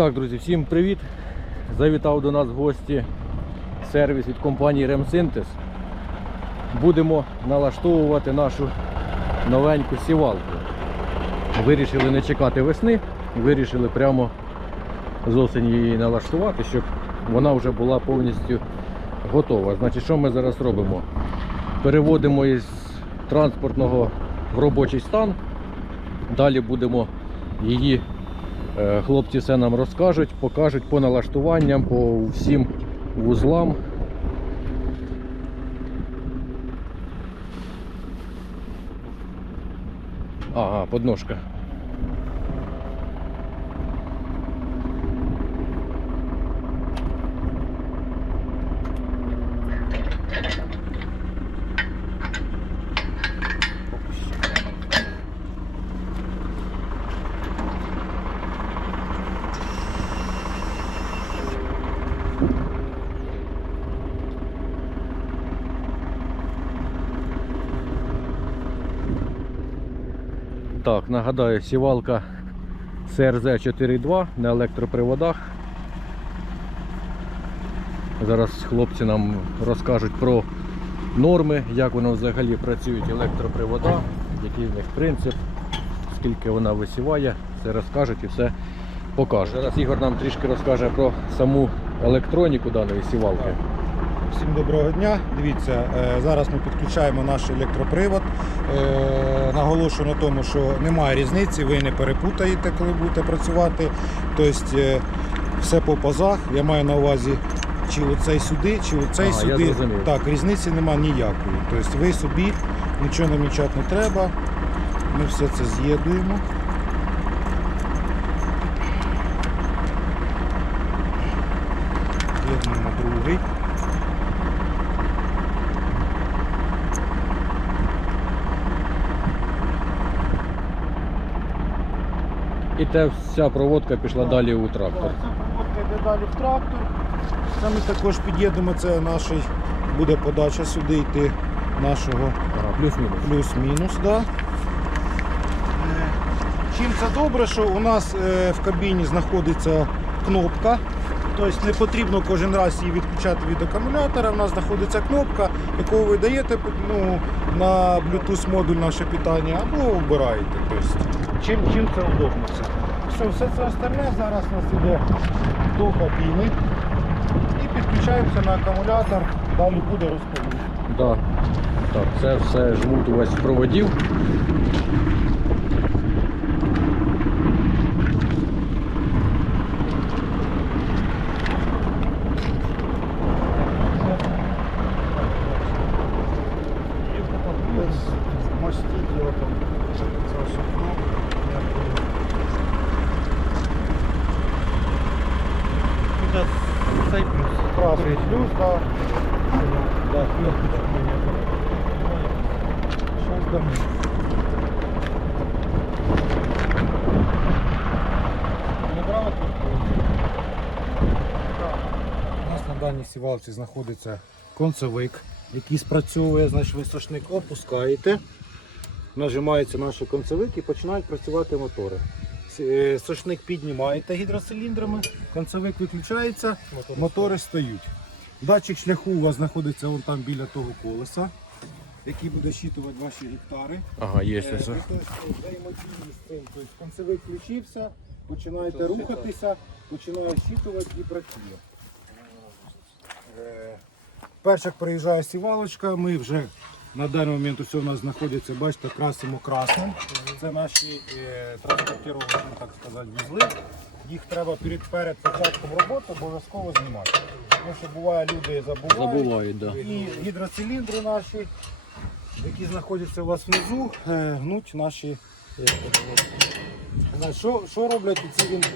Так, друзі, всім привіт! Завітав до нас в гості сервіс від компанії Ремсинтез. Будемо налаштовувати нашу новеньку сівалку. Вирішили не чекати весни, вирішили прямо з осені її налаштувати, щоб вона вже була повністю готова. Значить, що ми зараз робимо? Переводимо із транспортного в робочий стан. Далі будемо її Хлопці все нам розкажуть, покажуть по налаштуванням, по всім вузлам. Ага, подножка. Так, нагадаю, сівалка CRZ 4.2 на електроприводах. Зараз хлопці нам розкажуть про норми, як воно взагалі працюють електропривода, який в них принцип, скільки вона висіває, все розкажуть і все покаже. Зараз Ігор нам трішки розкаже про саму електроніку даної сівалки. Всім доброго дня. Дивіться, е, зараз ми підключаємо наш електропривод. Е, Наголошую на тому, що немає різниці, ви не перепутаєте, коли будете працювати. Тобто е, все по пазах. Я маю на увазі, чи оцей сюди, чи оцей я сюди. Так, різниці немає ніякої. Тобто ви собі нічого намічати не треба. Ми все це з'єднуємо. З'єднуємо другий. І те вся проводка пішла далі у трактор. Так, Ця проводка йде далі в трактор. Це ми також під'їдемо, це наш буде подача сюди йти нашого плюс-мінус. плюс-мінус. Да. Е, Чим це добре, що у нас е, в кабіні знаходиться кнопка. Тобто не потрібно кожен раз її відключати від акумулятора. У нас знаходиться кнопка, яку ви даєте ну, на Bluetooth модуль наше питання або обираєте. Тобто, чим, чим це удобно все. Все, все це остальне зараз у нас йде до кабіни. І підключаємося на акумулятор, далі буде розповідь. Да. Так, це все жмут у вас проводів. Мастить його там. Це все Цей Красний плюс, так. Да, мені. Щось там. Не брали У нас на даній сівалці знаходиться концевик, який спрацьовує, значить висошник опускаєте, нажимається наш концевик і починають працювати мотори. Е, Сошник піднімаєте гідроциліндрами, концевик виключається, мотори стають. Датчик шляху у вас знаходиться вон там біля того колеса, який буде щитувати ваші гектари. Ага, є Е, все. тобто, з цим. Тобто концевик включився, починаєте рухатися, починає щитувати і працює. Е, Перш як приїжджає сівалочка, ми вже на даний момент все у нас знаходиться, бачите, красимо красним. Це наші е, транспортировочні, так сказати, вузли. Їх треба перед, перед початком роботи обов'язково знімати. Тому що буває, люди забувають. Забувають, да. І гідроциліндри наші, які знаходяться у вас внизу, е, гнуть наші. е, Що, що роблять ці вінти?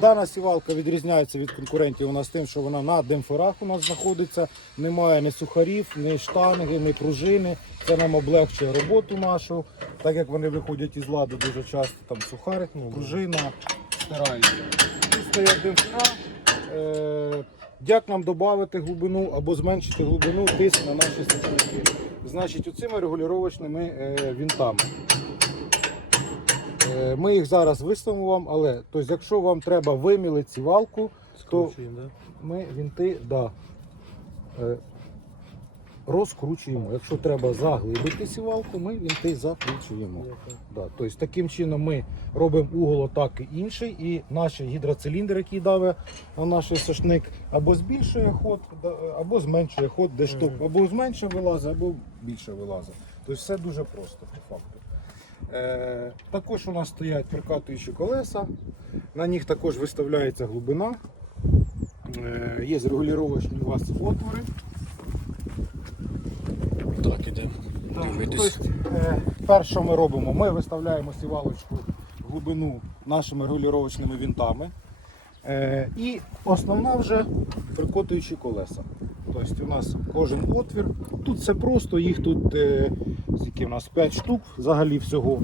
Дана сівалка відрізняється від конкурентів у нас тим, що вона на демпферах у нас знаходиться, немає ні сухарів, ні штанги, ні пружини. Це нам облегчує роботу нашу, так як вони виходять із ладу дуже часто, там сухарик, пружина стираються. Тут стоять демпфера. Е, як нам додати глибину або зменшити глибину тиск на наші сушники. Значить, оцими регулювачними е, вінтами. Е, Ми їх зараз виставимо вам, але тобто, якщо вам треба вимілити сівалку, то ми вінти да, е, розкручуємо. Якщо треба заглибити сівалку, ми вінти закручуємо. Да, тобто таким чином ми робимо угол атаки інший, і наш гідроциліндр, який давить на наш сошник, або збільшує ход, або зменшує ход, де Мгм. або зменше вилазить, або більше вилазить. Тобто все дуже просто по факту. Е, також у нас стоять прикатуючі колеса, на них також виставляється глибина. Е, є регулювачні у вас отвори. Так, ідемо. Дивитись. Тобто, е, перше, що ми робимо, ми виставляємо сівалочку глибину нашими регулювачними вінтами. І основна вже прикотуючі колеса. Тобто у нас кожен отвір. Тут все просто, їх тут е, скільки у нас 5 штук взагалі всього.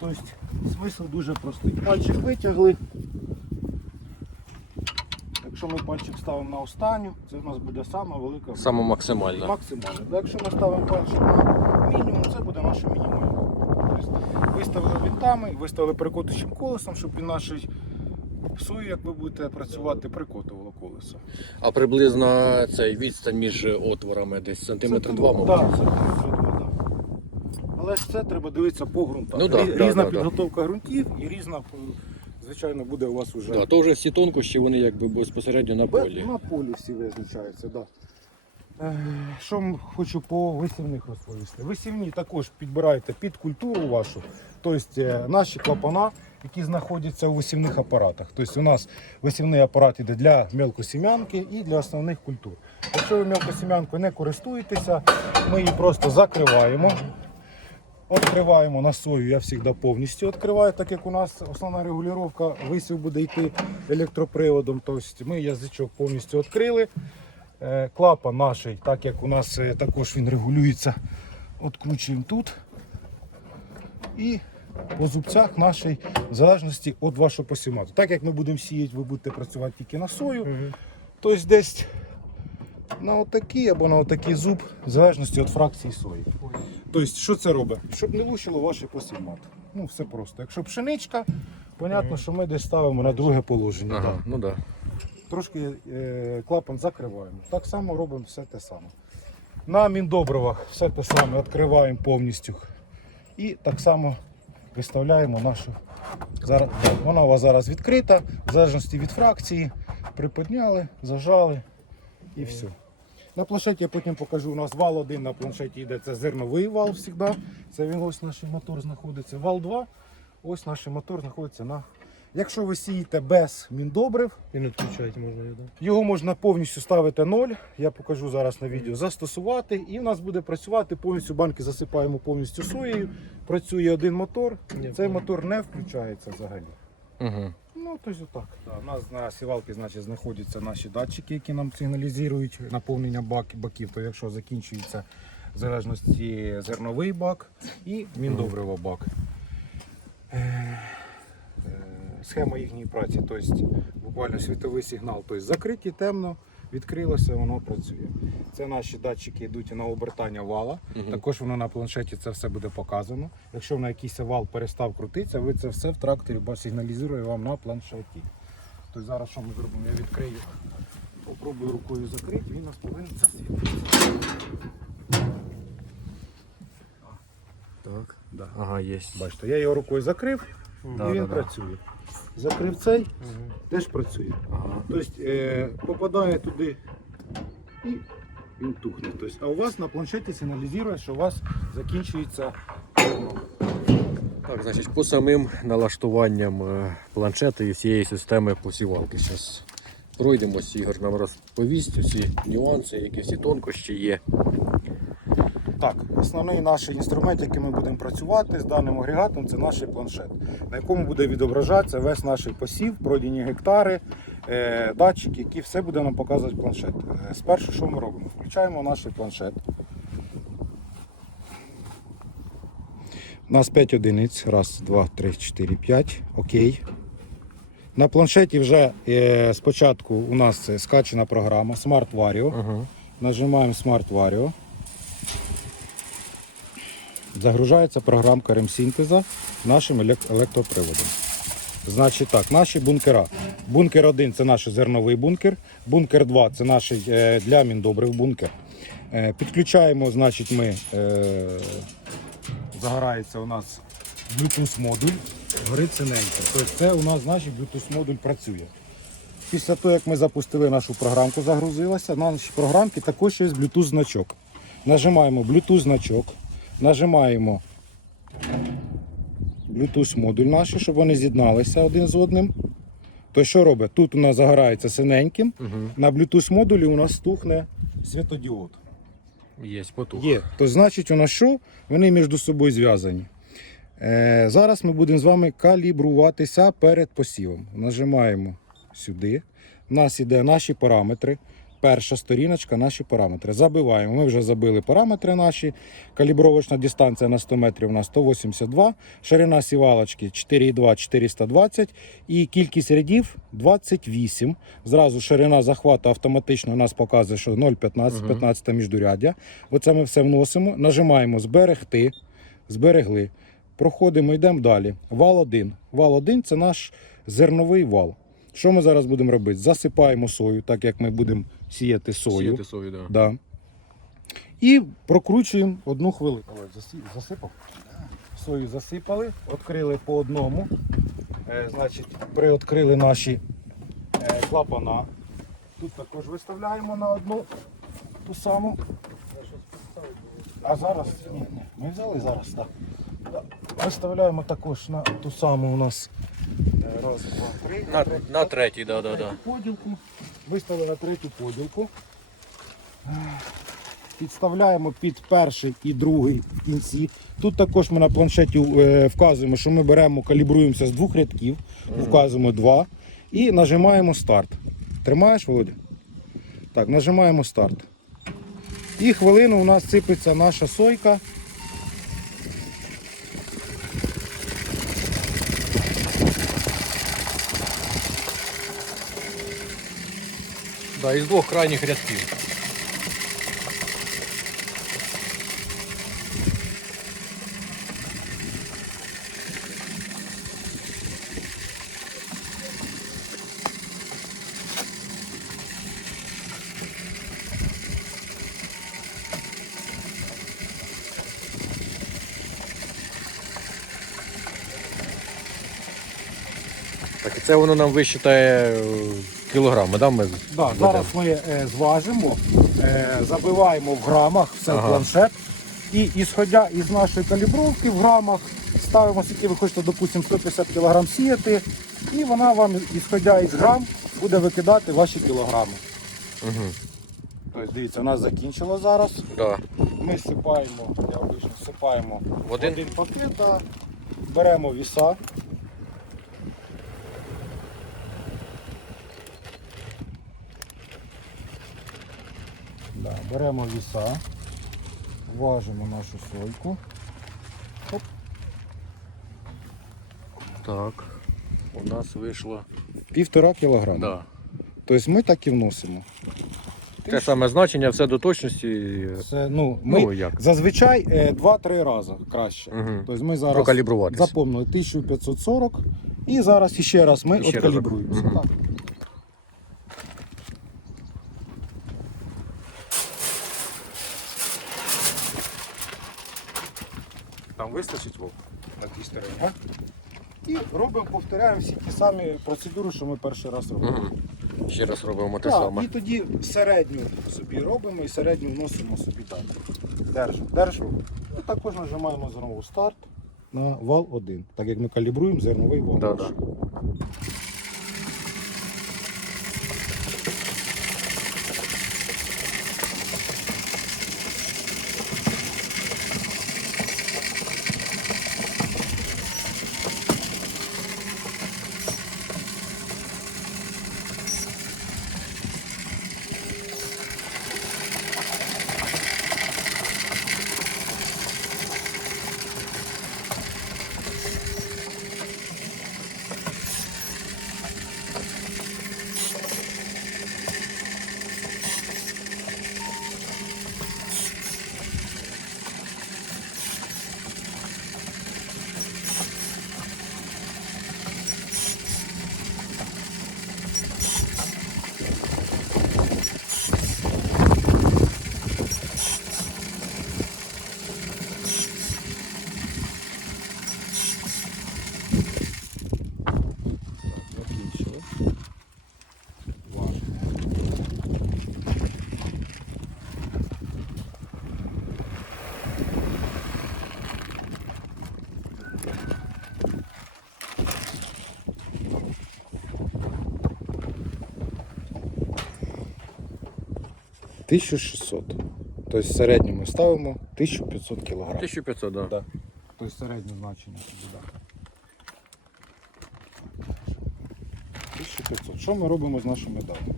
Тобто смисл дуже простий. Пальчик витягли. Якщо ми пальчик ставимо на останню, це у нас буде сама велика Саме максимально. Максимально. Да, Якщо ми ставимо пальчик на мінімум, це буде наша мінімальна. Тобто виставили вінтами, виставили прикотуючим колесом, щоб він нашій сою, як ви будете працювати, прикотувало колесо. А приблизно цей відстань між отворами десь сантиметр два, Так, мабуть. сантиметр два, так. Але ж це треба дивитися по ґрунтах. Ну да, да, різна да, да. підготовка ґрунтів і різна, звичайно, буде у вас уже. Да, то вже всі тонкощі, вони якби безпосередньо на полі. На полі всі визначаються, так. Да. Е, Що хочу по висівних розповісти. Висівні також підбирайте під культуру вашу, тобто е, наші клапана, які знаходяться у висівних апаратах. Тобто у нас висівний апарат іде для мелкосім'янки і для основних культур. Якщо ви мелкосім'янкою не користуєтеся, ми її просто закриваємо. Відкриваємо на сою, я завжди повністю відкриваю, так як у нас основна регулювання висів буде йти електроприводом. Тобто ми язичок повністю відкрили. Е, Клапан наш, так як у нас е, також він регулюється, відкручуємо тут. І по зубцях нашій, в залежності від вашого посівмату. Так як ми будемо сіяти, ви будете працювати тільки на сою, Мгм. тобто десь на отакий або на отакий зуб, в залежності від фракції сої. Тобто, що це робить? Щоб не лучило ваш посівмат. Ну, все просто. Якщо пшеничка, понятно, що ми десь ставимо на друге положення. Ага, так. ну да. Трошки е, клапан закриваємо. Так само робимо все те саме. На міндобривах все те саме відкриваємо повністю. І так само виставляємо нашу. Зараз, вона у вас зараз відкрита, в залежності від фракції. Приподняли, зажали і все. На планшеті я потім покажу. У нас вал 1 на планшеті йде, це зерновий вал завжди. Це він ось наш мотор знаходиться. Вал 2, ось наш мотор знаходиться на. Якщо ви сієте без міндобрив, І не відключати можна його, да? його можна повністю ставити ноль. Я покажу зараз на відео. Застосувати, і в нас буде працювати повністю. Банки засипаємо повністю соєю. Працює один мотор. Я Цей понял. мотор не включається взагалі. Угу. Ну, тобто отак. Да. У нас на сівалці значить, знаходяться наші датчики, які нам сигналізують наповнення бак, баків. То якщо закінчується в залежності зерновий бак і міндобрива бак. Е, Схема їхньої праці, тобто буквально світовий сигнал, тобто закриті, темно, відкрилося, воно працює. Це наші датчики йдуть на обертання вала. Мгм. Також воно на планшеті це все буде показано. Якщо на якийсь вал перестав крутитися, ви це все в тракторі сигналізує вам на планшеті. Тобто зараз що ми зробимо? Я відкрию, попробую рукою закрити, він у нас повинен засвітитися. Так. Да. Ага, є. Бачите, я його рукою закрив Да, і він да, да. працює. Закрив цей, теж працює. Тобто е, попадає туди і він тухне. Тобто, а у вас на планшеті сигналізує, що у вас закінчується. Так, значить, по самим налаштуванням е, планшету і всієї системи посівалки. Зараз пройдемось, Ігор нам розповість усі нюанси, які всі тонкощі є. Так, основний наш інструмент, яким ми будемо працювати з даним агрегатом, це наш планшет, на якому буде відображатися весь наш посів, пройдені гектари, е, датчики, які все буде нам показувати планшет. Е, Спершу, що ми робимо? Включаємо наш планшет. У нас 5 одиниць. Раз, два, три, чотири, п'ять. Окей. На планшеті вже е, спочатку у нас скачена програма Smart Vario. Ага. Нажимаємо Smart Vario. Загружається програмка ремсинтеза нашим електроприводом. Значить так, наші бункера. Бункер 1 це наш зерновий бункер, бункер 2 це наш е, для міндобрив бункер. Е, Підключаємо, значить, ми е, загорається у нас Bluetooth модуль, горить синенько. Тобто це у нас значить Bluetooth модуль працює. Після того, як ми запустили нашу програмку, загрузилася, на нашій програмці також є Bluetooth значок. Нажимаємо Bluetooth значок, нажимаємо Bluetooth модуль наш, щоб вони з'єдналися один з одним. То що робить? Тут у нас загорається синеньким, Угу. на Bluetooth модулі у нас тухне світодіод. Є потух. Є. То значить, у нас що? Вони між собою зв'язані. Е, зараз ми будемо з вами калібруватися перед посівом. Нажимаємо сюди. У нас іде наші параметри. Перша сторіночка, наші параметри. Забиваємо. Ми вже забили параметри наші. Калібровочна дистанція на 100 метрів на 182, ширина сівалочки 4,2 420 і кількість рядів 28. Зразу ширина захвату автоматично у нас показує, що 0,15, 15 міждуряддя. Оце ми все вносимо, нажимаємо зберегти, зберегли. Проходимо, йдемо далі. Вал 1. Вал 1 це наш зерновий вал. Що ми зараз будемо робити? Засипаємо сою, так як ми будемо сіяти сою. Сіяти сою, да. Да. І прокручуємо одну хвилину. Ой, засі- засипав. Сою засипали, відкрили по одному. Е, значить, приоткрили наші е, клапана. Тут також виставляємо на одну ту саму. А зараз ні, ні, ми взяли зараз, так. Да. Виставляємо також на ту саму у нас е, раз, два, три. На, на третій, да, да, да. поділку. Виставили на третю поділку. Підставляємо під перший і другий в кінці. Тут також ми на планшеті е, вказуємо, що ми беремо, калібруємося з двох рядків, вказуємо два і нажимаємо старт. Тримаєш, Володя? Так, нажимаємо старт. І хвилину у нас сипеться наша сойка. Да, із двох крайніх рядків. Так, це воно нам висчитає е, кілограми, да? Ми Да, ведемо? зараз ми е, зважимо, е, забиваємо в грамах все в Ага. планшет. І ісходя із нашої калібровки в грамах ставимо, скільки ви хочете, допустимо, 150 кг сіяти, і вона вам, ісходя із грам, буде викидати ваші кілограми. Угу. Тобто, дивіться, у нас закінчило зараз. Да. Ми сипаємо, я обично сипаємо В один? один пакет, да. беремо віса. Да, беремо віса, важимо нашу сойку. Так. У нас вийшло. Півтора кілограма. Да. Тобто ми так і вносимо. Те саме значення, все до точності. Це, ну, ми Ну як? зазвичай е, 2-3 рази краще. Угу. Тобто ми зараз запомнили 1540 і зараз іще раз ми откалібруємося. Так. Там вистачить вовк на тій стороні. а? І робимо, повторяємо всі ті самі процедури, що ми перший раз робили. Угу. Ще раз робимо те саме. І тоді середню собі робимо і середню вносимо собі далі. Держимо, держимо. І також нажимаємо знову старт на вал 1, так як ми калібруємо зерновий вал. Да, да. 1600. Тобто в середньому ставимо 1500 кг. 1500, да. Да. Тобто середнє значення да. 1500. Що ми робимо з нашими даними?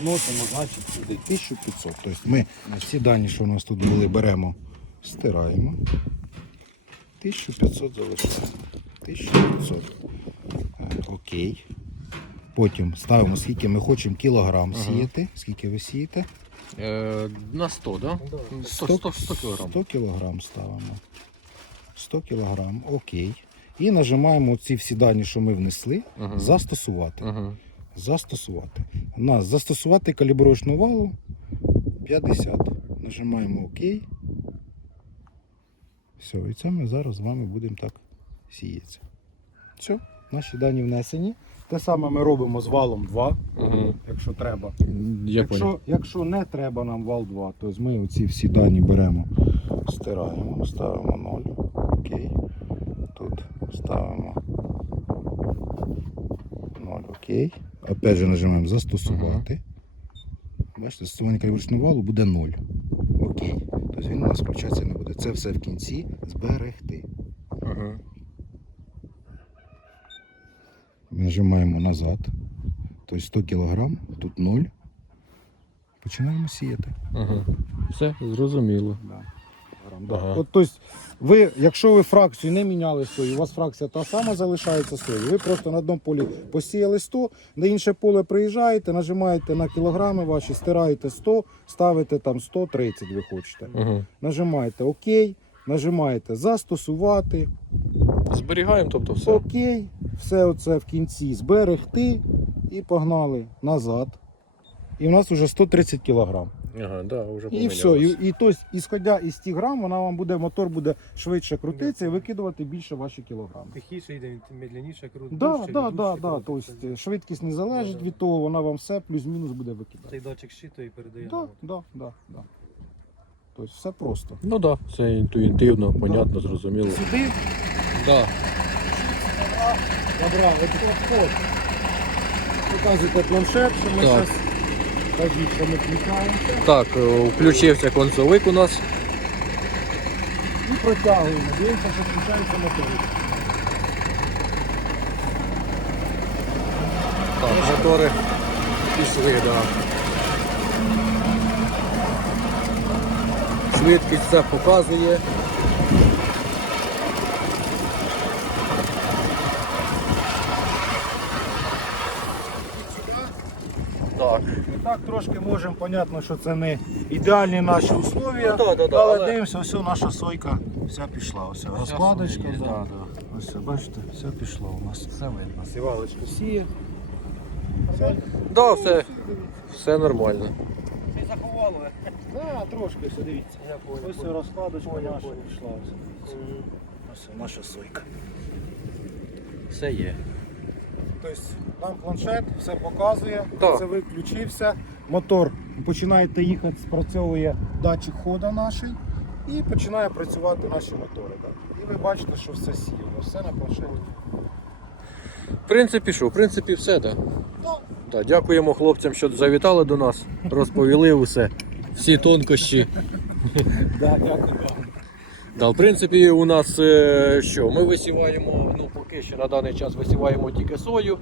Вносимо, значить, сюди 1500. Тобто ми всі дані, що у нас тут були, беремо, стираємо. 1500 залишаємо. 1500. Е, Окей. Потім ставимо, скільки ми хочемо кілограм Ага. сіяти. Скільки ви сієте? Е, на 100, да? 100, 100, 100 кілограм. 100 кілограм ставимо. 100 кілограм, окей. І нажимаємо ці всі дані, що ми внесли, Ага. застосувати. Ага. Застосувати. У нас застосувати калібровочну валу 50. Нажимаємо ОК. Все, і це ми зараз з вами будемо так сіятися. Все, наші дані внесені. Те саме ми робимо з валом 2, Ага. якщо треба. Я понял. Якщо, якщо не треба нам вал 2, то ми оці всі дані беремо, стираємо, ставимо 0. Окей. Тут ставимо 0. Окей. Опять же нажимаємо застосувати. Бачите, застосування калібричного валу буде 0. Окей. Тобто він у нас включатися не буде. Це все в кінці зберегти. Ага. Нажимаємо назад. Тобто 100 кг, тут 0. Починаємо сіяти. Ага. Все, зрозуміло. Да. Ага. От, тобто, ви, якщо ви фракцію не міняли сою, у вас фракція та сама залишається сою. Ви просто на одному полі посіяли 100, на інше поле приїжджаєте, нажимаєте на кілограми ваші, стираєте 100, ставите там 130, ви хочете. Ага. Нажимаєте ОК, нажимаєте застосувати, Зберігаємо, тобто все. ОК, все оце в кінці зберегти і погнали назад. І в нас вже 130 кілограм. Ага, да, вже І все, і, і тобто, ісходя із тих грам, вона вам буде, мотор буде швидше крутитися і викидувати більше ваші кілограми. Тихіше йде, медленніше, крутить. Да, да, да, да. Тобто, швидкість не залежить Да. від того, вона вам все плюс-мінус буде викидати. Цей датчик щитує і передає. Да, да, да, да. Тобто все просто. Ну так, да, все інтуїтивно, понятно, зрозуміло. Сюди Да. Забрали підход. Показуйте планшет, що ми Так. зараз кажіть, що ми включаємося. Так, е, включився концовик у нас. І протягуємо. Дивимося, що включається мотор. Так, мотори пішли, да. Швидкість все показує. Так. Трошки можемо, понятно, що це не ідеальні наші условия, Ну, да, да, да, але, але- дивимося, ось наша сойка вся пішла. Ось розкладочка. Є, да. да, да. Ось бачите, все пішло у нас. Все видно. Сівалочка сіє. Все. Да, все, все нормально. Да, трошки все дивіться. Ось розкладочка наша пішла. Ось. Ось наша сойка. Все є. Тобто нам планшет все показує, Так. це виключився. Мотор починаєте їхати, спрацьовує датчик ходу наш і починає працювати наші мотори. Так. І ви бачите, що все сіє, все на планшеті. В принципі, що, в принципі, все, так. Ну, Так, дякуємо хлопцям, що завітали до нас, розповіли усе, всі тонкощі. да, дякую. Да, в принципі, у нас е, що? Ми висіваємо, ну поки що на даний час висіваємо тільки сою.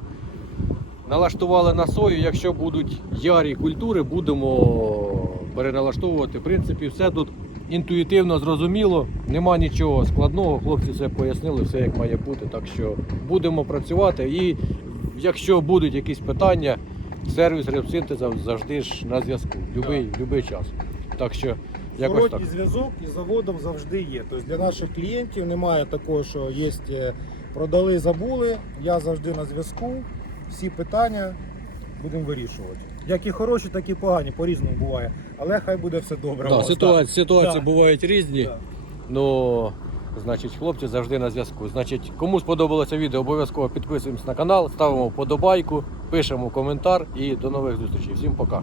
Налаштували на сою. Якщо будуть ярі культури, будемо переналаштовувати. В принципі, все тут інтуїтивно зрозуміло, нема нічого складного. Хлопці все пояснили, все як має бути. Так що будемо працювати. І якщо будуть якісь питання, сервіс репсинтеза завжди ж на зв'язку. Любий, любий час. Так що. Зворотній зв'язок із заводом завжди є. Тобто для наших клієнтів немає такого, що є е, продали, забули. Я завжди на зв'язку. Всі питання будемо вирішувати. Як і хороші, так і погані, по-різному буває. Але хай буде все добре. у Да, вас, ситуації, ситуації Да. бувають різні. Да. Ну, значить, хлопці завжди на зв'язку. Значить, кому сподобалося відео, обов'язково підписуємось на канал, ставимо вподобайку, пишемо коментар і до нових зустрічей. Всім пока.